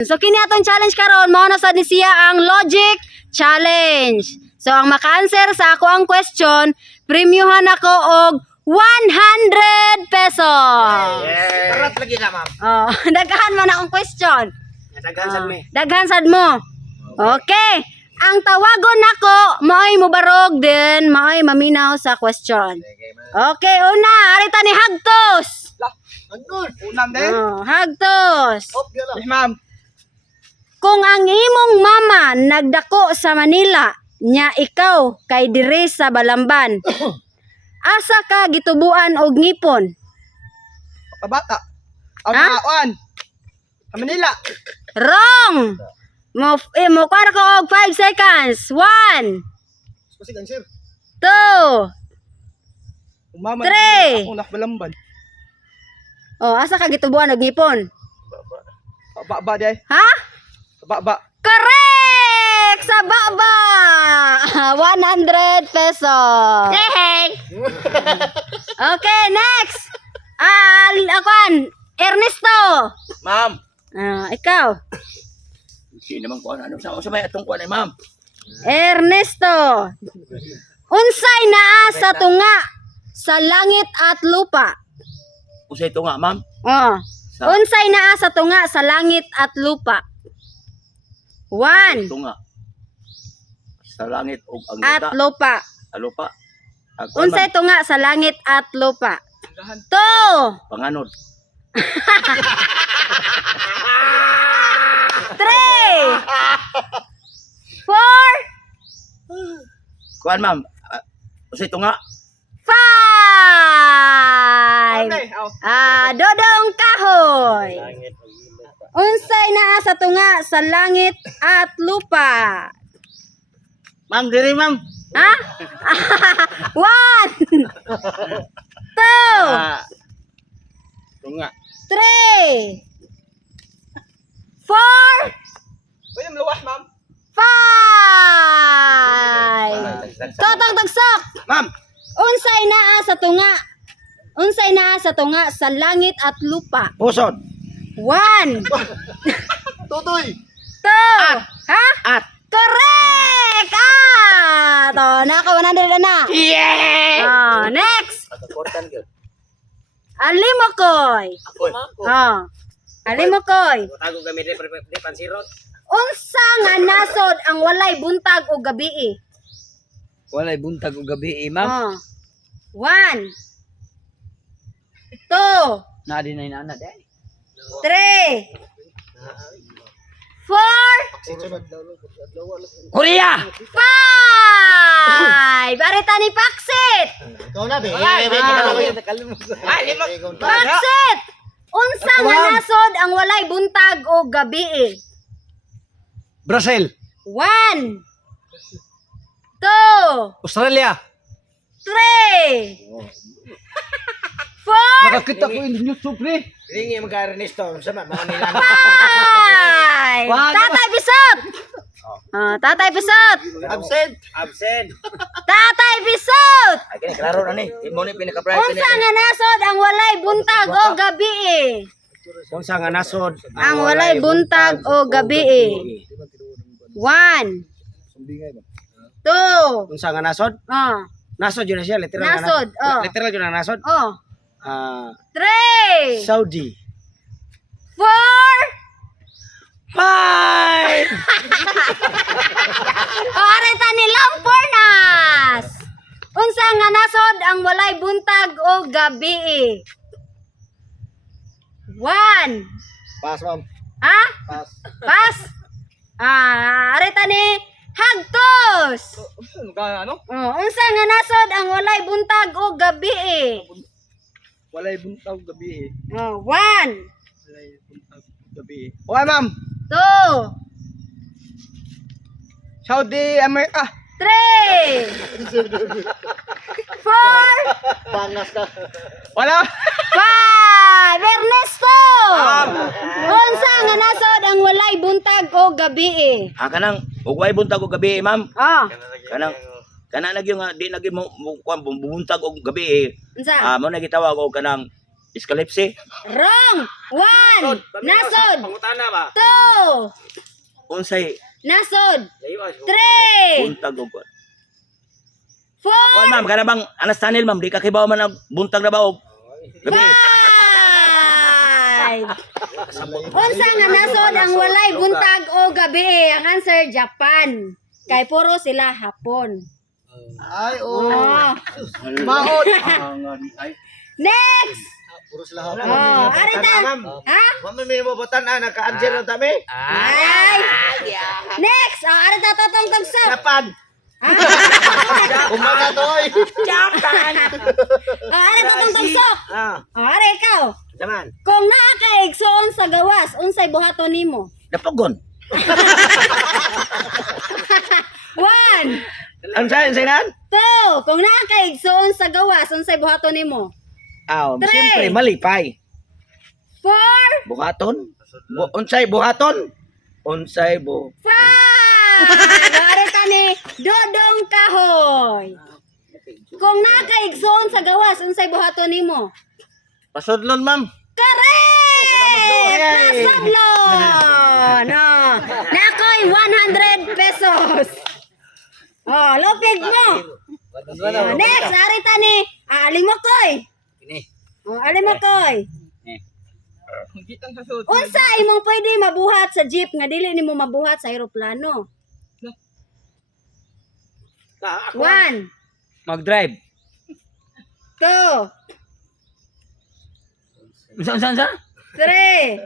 So kini atong challenge karon mao na sad ni siya ang logic challenge. So ang maka-answer sa ako ang question, premiuhan ako og 100 pesos. Yes. Parat lagi na, ma'am. Oh, daghan man akong question. Daghan sad me. Daghan sad mo. Okay. Ang tawagon nako mao'y mubarog din, mao'y maminaw sa question. Okay, una, arita ni Hagtos. Lah, andun. Unang din. Oh, Hagtos. Yes, ma'am. Kung ang imong mama nagdako sa Manila, nya ikaw kay dire sa Balamban. Asa ka gitubuan og ngipon? Kabata. Ang Ha? naawan. Sa Manila. Wrong. Mo kwara ko og 5 seconds. 1, Kasi kan sir. 2. Umama. Tre. Ako nakbalamban. Oh, asa ka gitubuan og ngipon? Baba day. Ha? Baba. Correct! Sa baba! 100 pesos. Yay! Okay, next. Akuan, Ernesto. Ma'am. Ikaw. Hindi naman ko ano sa may atong kuan ay ma'am. Ernesto. Unsay naa sa tunga sa langit at lupa? Usay ito nga ma'am. Oh. Sa- Unsay naa sa tunga sa langit at lupa? 1. Ito nga. Sa langit ug ang At lupa. lupa. Unsay tunga sa langit at lupa? 2. Panganod. 3. 4. Kuan ma'am. Usay ito nga. 5. Okay. Oh. Dodong kahoy. Unsay naa sa tunga sa langit at lupa? Ma'am, diri ma'am. Ha? 1. 2. Tunga. 3. 4. Pwede maluwas, ma'am. 5. Totong tagsok. Ma'am. Unsay naa sa tunga? Unsay naa sa tunga sa langit at lupa? Pusod. 1. Tutoy. 2. Ha? At. Correct! Naka 100 na. Yeah! Next. Important gyud. Alimokoy. Alimokoy. Tago gamit ni pansirot. Unsa nga nasod ang walay buntag o gabi? Walay buntag ug gabi ma'am. 1. 2. Na di na inana day. 3. 4. Korea. 5. Arita ni Paksit. Ikaw na, be. Paksit. Unsa nga nasod ang walay buntag o gabi? Brazil. 1. 2. Australia. 3. 4. Nakakita ko in YouTube ni. Ringi mag-Ernesto. Sama, mga nila. 5. Tatay Bisot. Tatay Bisot. Absent. Absent. Tatay Bisot. Ay kini klaro na ni. Imo ni pinaka-price Unsa nga nasod ang walay buntag o gabi? Kung sa nga nasod. Ang walay buntag o gabi. 1. 2. Kung sa nga nasod. Nasod yun na siya. Literal Nasod, oh. Literal yun na nasod. 3. Saudi. 4. 5! Arita ni Lampornas. Unsa nga nasod ang walay buntag o gabi? 1. Pass, ma'am. Ha? Pass. Pas? Arita ni Hagtos. Ano? Unsa nga nasod ang walay buntag o gabi? Walay buntag gabi. 1. Walay buntag gabi. Okay, ma'am. 2. Saudi America. 3. 4. Bangas ka. Wala. 5. Ernesto. Unsa nga nasod ang walay buntag o gabi? kanang ug way buntag ug gabi ma'am. Kanang kana nagyo nga di nagyo mo buntag og gabi. Unsa? Mo na gitawag og kanang Escalipsi. Wrong. 1. Nasod. Pangutana ba? 2. Unsay Nasod. Laywas. 3. buntag og kuan. 4. Kuan ma'am, kana bang anas tunnel ma'am, di ka kibaw man ang buntag na baog. Gabi. 5. Unsa nga nasod ang walay buntag o gabi? Ang answer Japan. Kay puro sila hapon. Ay, Oh. Mahot. Ay. Next. Puro sila hapon. Oh, arita. Ma'am. Ha? Ma'am, may mabutan naka-answer na kami. Ay. Next. Oh, arita totong tagso. Japan. Umaga to oy. Oh, arita totong tagso. Oh, ari ikaw. Jaman. Kung naa ka igsoon sa gawas, unsay buhaton nimo? Napagon. 1. Ano sa'yo, Sinan? 2. Kung naa ka igsoon sa gawas, unsay buhaton nimo? Aw, Three. siyempre, malipay. 4. Buhaton. Unsay buhaton? Unsay bu. 5. Arita ni Dodong Kahoy. Kung naa ka igsoon sa gawas, unsay buhaton nimo? Pasudlon, ma'am. Correct! Nasablon! Oh. Nakoy 100 pesos. Oh, lupig mo. Oh, next, arita ni Alimokoy. Oh, Alimokoy. Unsa imong pwede mabuhat sa jeep nga dili nimo mabuhat sa eroplano? 1, Mag-drive. 2, Unsa? 3.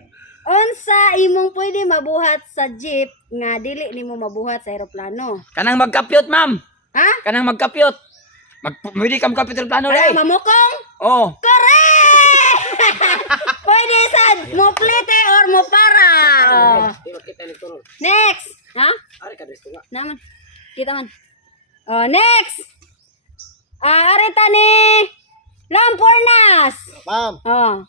Unsa imong pwede mabuhat sa jeep nga dili nimo mabuhat sa eroplano? Kanang magkapyot, ma'am. Ha? Kanang magkapyot. Pwede ka magkapyot ng plano, Ano, day. mamukong? Oh. Correct! Pwede sa moplete or mopara. Oh. Next. Ha? Naman. Kita man. Oh, next. Arita ni Lampornas. Ma'am. Oh.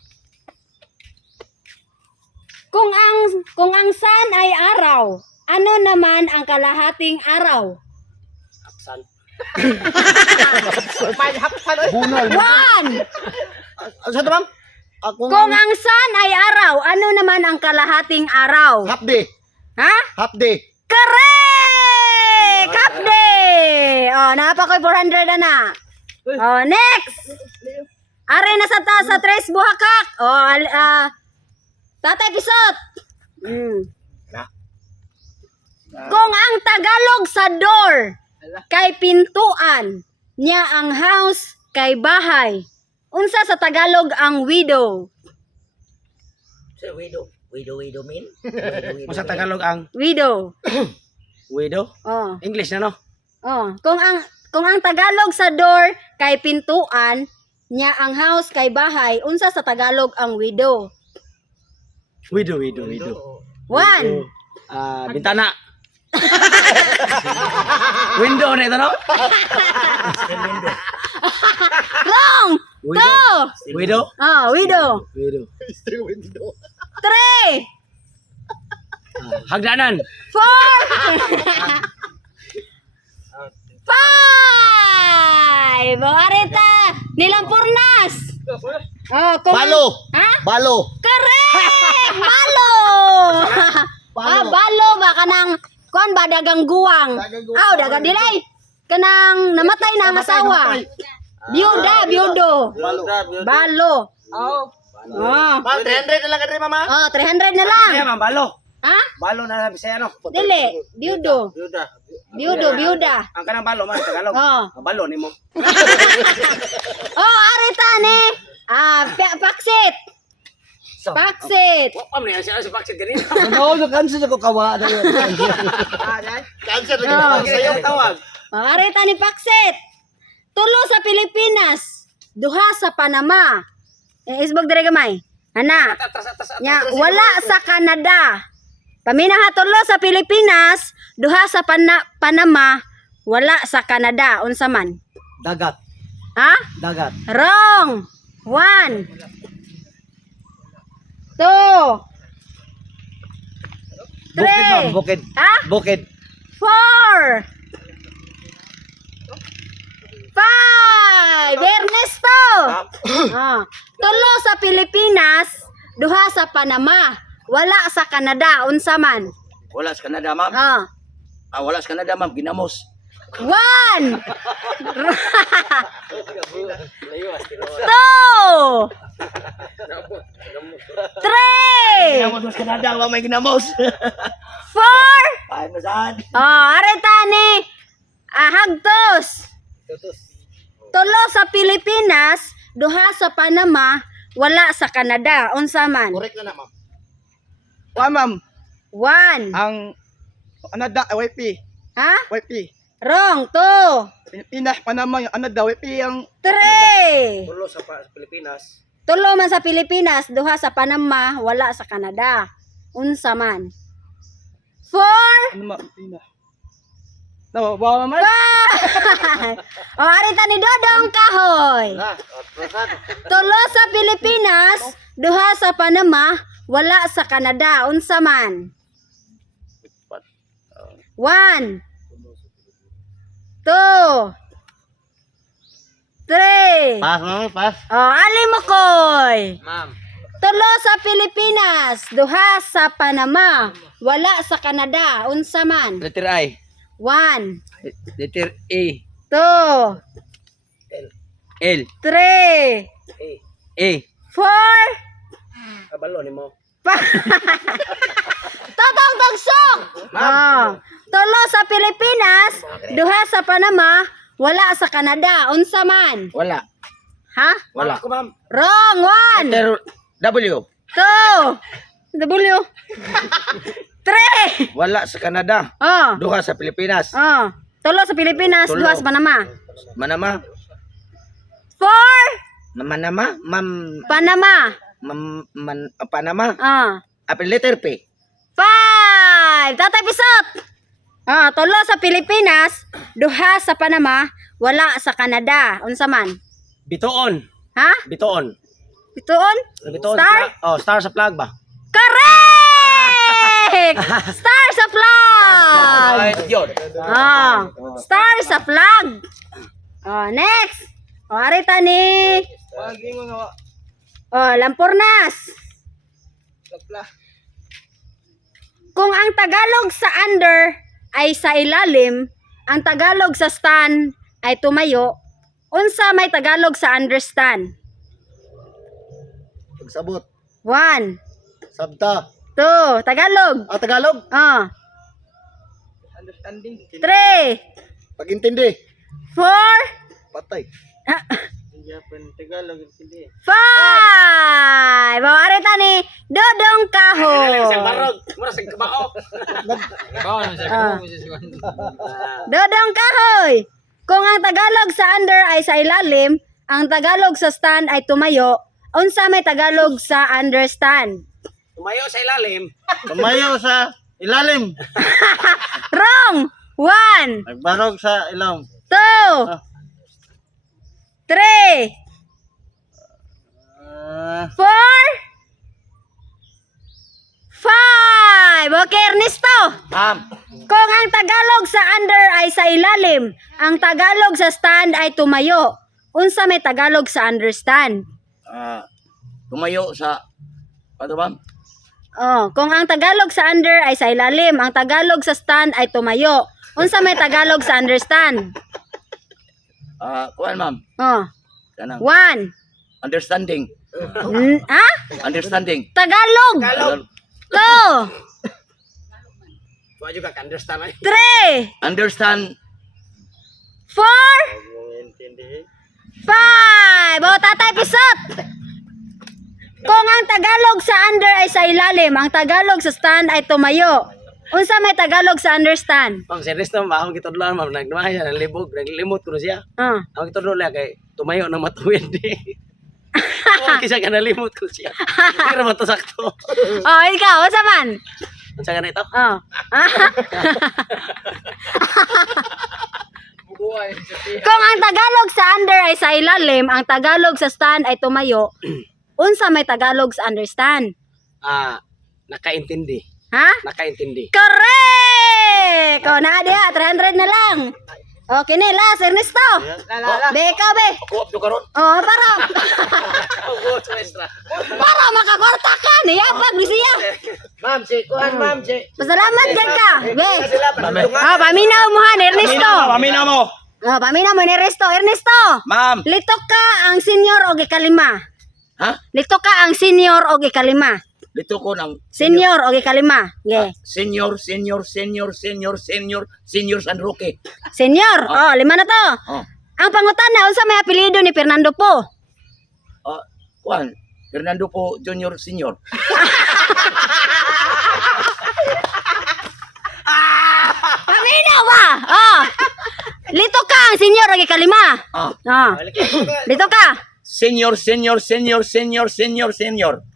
Kung ang sun ay araw, ano naman ang kalahating araw? May happan oy. 1. Ano sa ma'am? Ako Kung ang sun ay araw, ano naman ang kalahating araw? half day. Ha? Half day. Correct! Half day! Oh, napakoy 400 na. Oh, next! Are na sa taas sa tres buhakak. Oh, Tatay Pisot. Kung ang Tagalog sa door kay pintuan, niya ang house kay bahay. Unsa sa Tagalog ang widow? Widow mean? Sa Tagalog ang Widow. widow. Oh. English na no? Oh, kung ang Tagalog sa door kay pintuan, niya ang house kay bahay, unsa sa Tagalog ang widow? Widow. 1. Bintana. Window na ito no? Wrong. 2. Widow. Oh, widow. Widow. 3. Hagdanan. 4. 5. Arita Nilampurnas. Oh, kung Balo. Ha? Balo. Correct! Balo! Balo ba kanang kuan ba dagang guwang? Dagang guwang. Aw, dagang dilay. Kanang namatay na ang asawa. Biyudo. Balo. Oh. Ma'am, 300 na lang ka rin, mama. Oh, 300 na lang. Kaya, ma'am, balo. Ha? Balo na sabi sa'yo, no? Dili, biyudo. Biyuda. Ang kanang balo, ma'am, Tagalog. Oh. Ang balo ni mo. Oh, arita ni. Paksit. Paksit. Ano yan siya sa bakit ganito? Ano, cancer sa kukawa. Cancer na sa'yo tawag. Oh, arita ni Paksit. Tulo sa Pilipinas, duha sa Panama. Isbog dire gamay. Ana. Nya wala sa Canada. Paminaha tulo sa Pilipinas, duha sa Panama, wala sa Canada. Unsa man? Dagat. Ha? Dagat. Wrong. 1. 2. Bukid, ma'am, bukid. Ha? Bukid. 4. 5. Ernesto. Tulo sa Pilipinas, duha sa Panama, wala sa Canada. Unsa man? Wala sa Canada, ma'am. Wala sa Canada, ma'am. Ginamos. 1. 2. 3. Ginamos sa Canada, wala may ginamos. 4. Ay, masaan? Arita ni Hagtos. Tulo sa Pilipinas, duha sa Panama, wala sa Canada. Unsa man? Correct na, ma'am. Oy, ma'am. 1. Ang Canada, YP. Ha? YP. Wrong. 2. Pilipinas, Panama, yung Canada, YP ang 3. tulo sa Pilipinas. Tulo man sa Pilipinas, duha sa Panama, wala sa Canada. Unsa man? 4. Ano ma? Pilipinas. No, bawa ma'am. 5. Arita ni Dodong Kahoy. Tulo sa Pilipinas, duha sa Panama, wala sa Canada. Unsa man? 1. 2. 3. Pas, ma'am, pas. Ali mo koy. Ma'am. Tulo sa Pilipinas, duha sa Panama, wala sa Canada. Unsa man? Letter I. 1. Letter A. 2. L. 3. A. 4. Kabalo ni mo. Totong tagsok. Tulo sa Pilipinas, duha sa Panama, wala sa Canada. Unsa man? Wala. Ha? Wala. Ako, ma'am. Wrong. 1. Letter W. 2. W. 3. Wala sa Canada. Duha sa Pilipinas. Tulo sa Pilipinas, Tulo. duha sa Panama. Manama. 4. Manama. Panama. Panama. Apel letter P. 5. Tatay Pisot. Tulo sa Pilipinas, duha sa Panama, wala sa Canada. Unsa man? Bitoon. Ha? Bitoon. Bituon? Bitoon. Star? Star sa flag ba? Correct! Star sa flag. Yun. Star sa flag. Next. Arita ni Lampurnas. Kung ang Tagalog sa under ay sa ilalim, ang Tagalog sa stand ay tumayo, unsa may Tagalog sa understand? Pagsabot. 1. Sabta. 2. Tagalog. Tagalog. Understanding. 3. Pag-intindi. 4. Patay. Tagalog. 5. Arita ni Dodong Kahoy. Mura sa kabao. Dodong Kahoy. Kung ang Tagalog sa under ay sa ilalim, ang Tagalog sa stand ay tumayo, unsa may Tagalog sa understand? Tumayo sa ilalim. Tumayo sa ilalim. Wrong. 1. Nagbarog sa ilalim. 2. 3. 4. 5. Okay, Ernesto. Ma'am. Kung ang Tagalog sa under ay sa ilalim, ang Tagalog sa stand ay tumayo, unsa may Tagalog sa understand? Tumayo sa ano ba? Kung ang Tagalog sa under ay sa ilalim, ang Tagalog sa stand ay tumayo, unsa may Tagalog sa understand? Kuan ma'am. Kanang 1. understanding. Ha? Understanding. Tagalog. 2. Wa juga ka understand ay. 3. Understand. 4. 5. Tatay Pisot. Kung ang Tagalog sa under ay sa ilalim, ang Tagalog sa stand ay tumayo, unsa may Tagalog sa understand? Ma'am, serious na ma'am, akong kitudloan ma'am, nagdumahay siya, naglimot ko na siya. Akong kitudloan kay tumayo na matuwid di. Kisa ka nalimot ko siya. Hindi naman to sakto. Ikaw, unsa man? Unsa ka na ito? Kung ang Tagalog sa under ay sa ilalim, ang Tagalog sa stand ay tumayo, unsa may Tagalog sa understand? Nakaintindi. Ha? Nakaintindi. Correct! Na diha, 300 na lang. Okay, ni last Ernesto. La. Be ikaw be. Kuwap to karon. Oh, para Kuwap sa extra. para makakwarta ka niyabag ni siya. Ma'am, si kuan ma'am, si. Pasalamat gid ka. Be. Ma'am. Ah, paminaw mo han Ernesto. Pamina mo. Oh, paminaw mo ni Ernesto. Ernesto. Ma'am. Litok ka ang senior og ikalima. Ha? Litok ka ang senior og ikalima. Dito ko ng Senior og ikalima. Ge. senior San Roque. Senior. Oh, lima na to. Oh. Ang pangutana unsa may apelyido ni Fernando Po? Juan, Fernando po Junior Senior. Paminaw ba? Oh. Litok ka ang senior og ikalima. Ah, Oh. Litok ka. senior.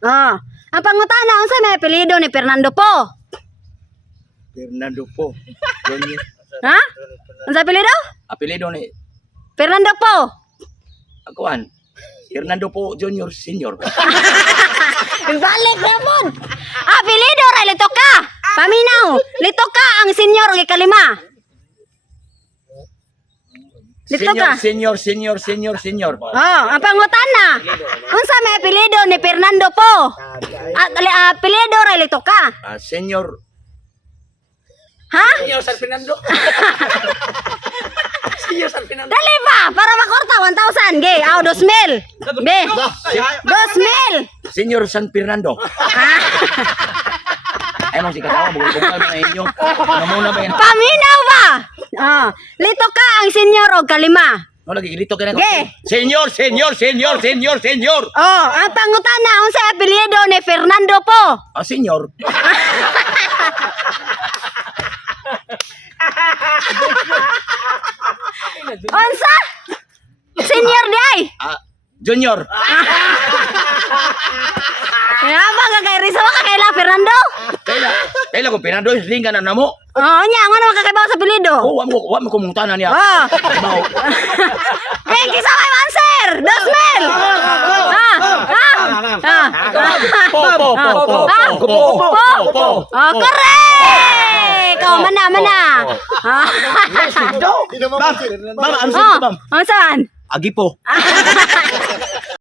Oh. Ang pangutana unsa may apelyido ni Fernando Po? Fernando po Junior. Ha? Unsa apelyido? Apelido ni Fernando Po. Juan, Fernando po Junior Senior. Balik na mo. Apelyido ra litok ka. Paminaw. Litok ka ang senior og ikalima. Litok ka. Senior. Oh, ang pangutana. Unsa may apelyido ni Fernando Po? Apelyido ra litok ka. Senior. Ha? Senior San Fernando. Senior San Fernando. Dali ba? Para makorta 1,000. Ge, 2,000. Be. 2,000. Senior San Fernando. Ay, mong si katawa, bugol-bugol na inyo. Namuna ba yan? Paminaw ba? Oh, litok ka ang senior og kalima. No, lagi ilito ka na. Ge. Senior. Oh, ang pangutana unsa apelyido ni Fernando Po? Senior. Unsa? Senior di ay. Junior. Kaya ba kay Rizal ka kay La Fernando? Kailan ko Fernando is ringan na namo. Oh, nya ano makakaibaw sa apelyido? Oh, wa mo kumungtanan niya. Oh. Bawo. Eh, kisa may answer. 2,000. Po. Oh, correct. Oh, mana. Ma'am, I'm Oh, ma'am. saan? Agi po.